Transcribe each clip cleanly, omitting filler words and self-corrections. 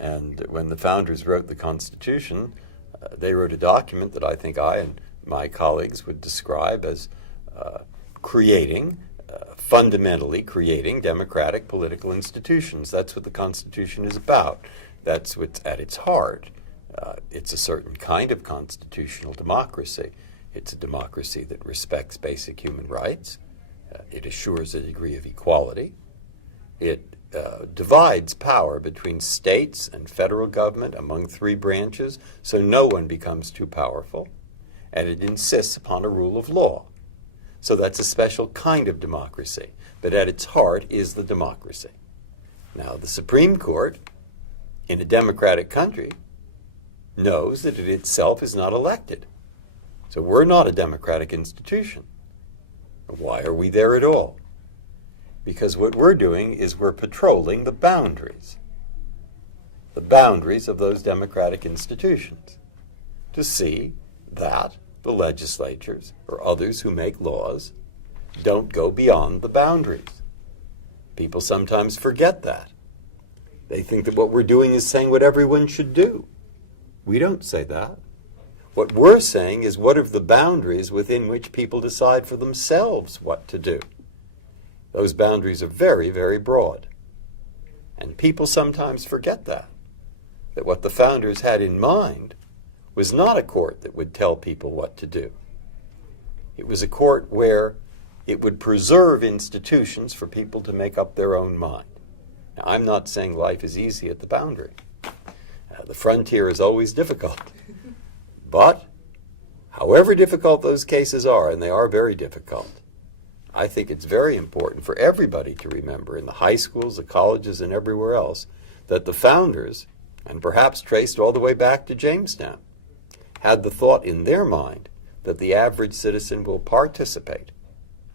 And when the founders wrote the Constitution, they wrote a document that I think I and my colleagues would describe as fundamentally creating democratic political institutions. That's what the Constitution is about. That's what's at its heart. It's a certain kind of constitutional democracy. It's a democracy that respects basic human rights. It assures a degree of equality. It divides power between states and federal government among three branches, so no one becomes too powerful. And it insists upon a rule of law. So that's a special kind of democracy. But at its heart is the democracy. Now, the Supreme Court, in a democratic country, knows that it itself is not elected. So we're not a democratic institution. Why are we there at all? Because what we're doing is we're patrolling the boundaries of those democratic institutions, to see that the legislatures or others who make laws don't go beyond the boundaries. People sometimes forget that. They think that what we're doing is saying what everyone should do. We don't say that. What we're saying is what are the boundaries within which people decide for themselves what to do. Those boundaries are very, very broad. And people sometimes forget that what the founders had in mind was not a court that would tell people what to do. It was a court where it would preserve institutions for people to make up their own mind. Now, I'm not saying life is easy at the boundary. The frontier is always difficult. But, however difficult those cases are, and they are very difficult, I think it's very important for everybody to remember, in the high schools, the colleges, and everywhere else, that the founders, and perhaps traced all the way back to Jamestown, had the thought in their mind that the average citizen will participate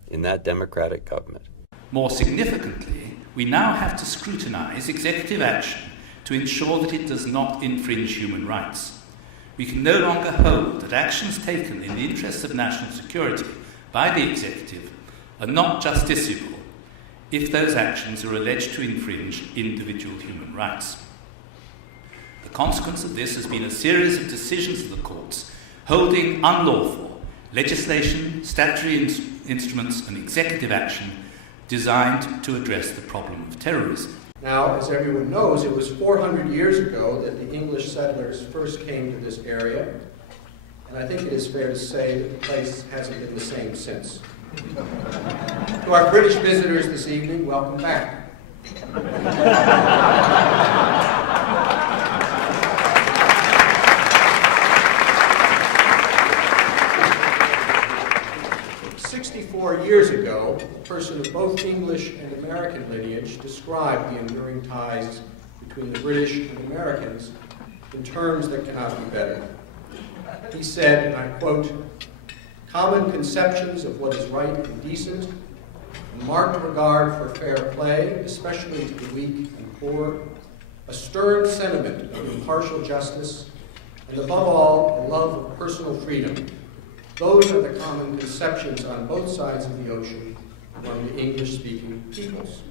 in that democratic government. More significantly, we now have to scrutinize executive action to ensure that it does not infringe human rights. We can no longer hold that actions taken in the interests of national security by the executive are not justiciable if those actions are alleged to infringe individual human rights. The consequence of this has been a series of decisions of the courts holding unlawful legislation, statutory instruments and executive action designed to address the problem of terrorism. Now, as everyone knows, it was 400 years ago that the English settlers first came to this area, and I think it is fair to say that the place hasn't been the same since. To our British visitors this evening, welcome back. 64 years ago, a person of both English and American lineage described the enduring ties between the British and Americans in terms that cannot be bettered. He said, and I quote, "Common conceptions of what is right and decent, a marked regard for fair play, especially to the weak and poor, a stern sentiment of impartial justice, and above all, a love of personal freedom. Those are the common conceptions on both sides of the ocean among the English-speaking peoples."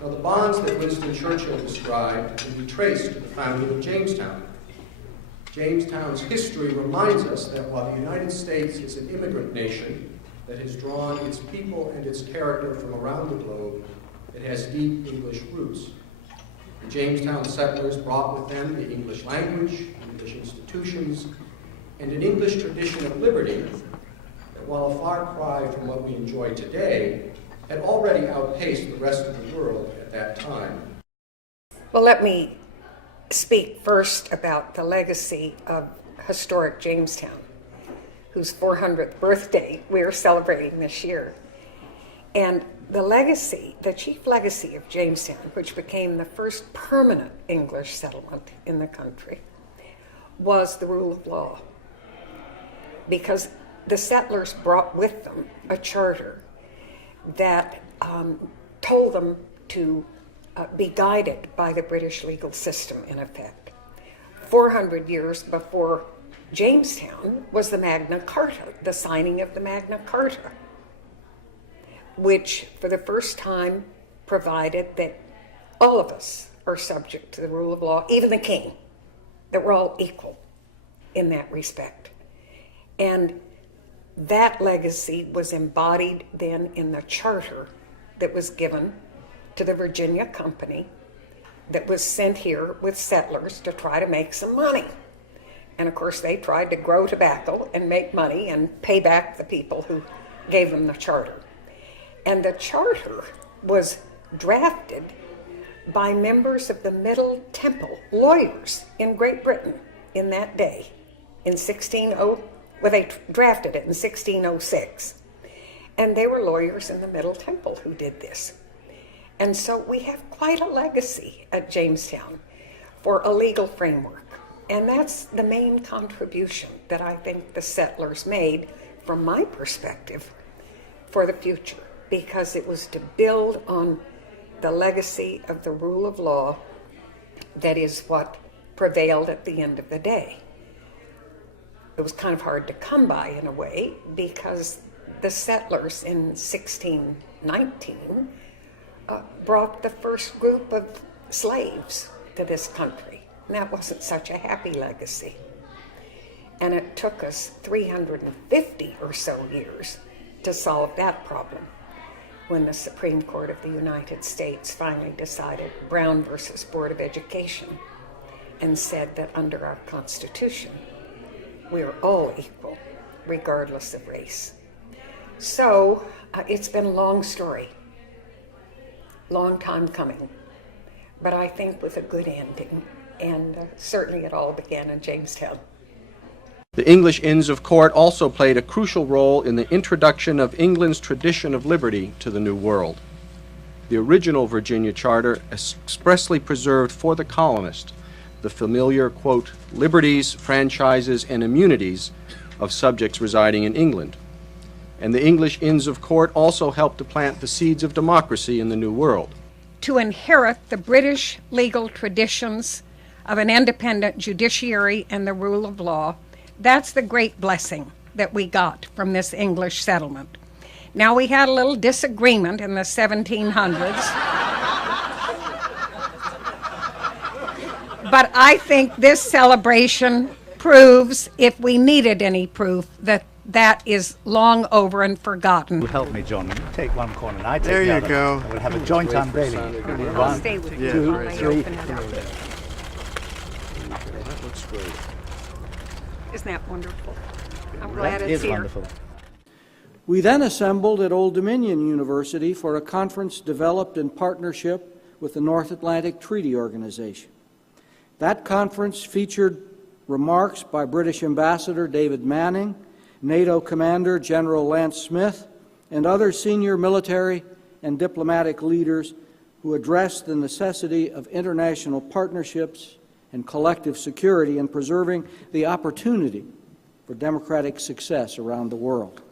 Now, the bonds that Winston Churchill described can be traced to the founding of Jamestown. Jamestown's history reminds us that while the United States is an immigrant nation that has drawn its people and its character from around the globe, it has deep English roots. The Jamestown settlers brought with them the English language, English institutions, and an English tradition of liberty that, while a far cry from what we enjoy today, had already outpaced the rest of the world at that time. Well, let me speak first about the legacy of historic Jamestown, whose 400th birthday we are celebrating this year. And the chief legacy of Jamestown, which became the first permanent English settlement in the country, was the rule of law. Because the settlers brought with them a charter that told them to be guided by the British legal system, in effect. 400 years before Jamestown was the Magna Carta, the signing of the Magna Carta, which for the first time provided that all of us are subject to the rule of law, even the king, that we're all equal in that respect. And that legacy was embodied then in the charter that was given to the Virginia Company that was sent here with settlers to try to make some money. And of course, they tried to grow tobacco and make money and pay back the people who gave them the charter. And the charter was drafted by members of the Middle Temple, lawyers in Great Britain in that day, in they drafted it in 1606. And they were lawyers in the Middle Temple who did this. And so we have quite a legacy at Jamestown for a legal framework. And that's the main contribution that I think the settlers made, from my perspective, for the future, because it was to build on the legacy of the rule of law that is what prevailed at the end of the day. It was kind of hard to come by in a way, because the settlers in 1619 brought the first group of slaves to this country. And that wasn't such a happy legacy. And it took us 350 or so years to solve that problem, when the Supreme Court of the United States finally decided Brown versus Board of Education and said that under our Constitution, we are all equal, regardless of race. So it's been a long story, long time coming, but I think with a good ending, and certainly it all began in Jamestown. The English Inns of Court also played a crucial role in the introduction of England's tradition of liberty to the New World. The original Virginia Charter expressly preserved for the colonist the familiar, quote, liberties, franchises, and immunities of subjects residing in England. And the English Inns of Court also helped to plant the seeds of democracy in the New World. To inherit the British legal traditions of an independent judiciary and the rule of law, that's the great blessing that we got from this English settlement. Now, we had a little disagreement in the 1700s. But I think this celebration proves, if we needed any proof, that that is long over and forgotten. Help me, John. You take one corner and I take There the you other. go. And we'll have a joint unveiling. I'll stay with you two, while I three. open it up. That looks great. Isn't that wonderful? I'm glad That it's is here. wonderful. We then assembled at Old Dominion University for a conference developed in partnership with the North Atlantic Treaty Organization. That conference featured remarks by British Ambassador David Manning, NATO Commander General Lance Smith, and other senior military and diplomatic leaders who addressed the necessity of international partnerships and collective security in preserving the opportunity for democratic success around the world.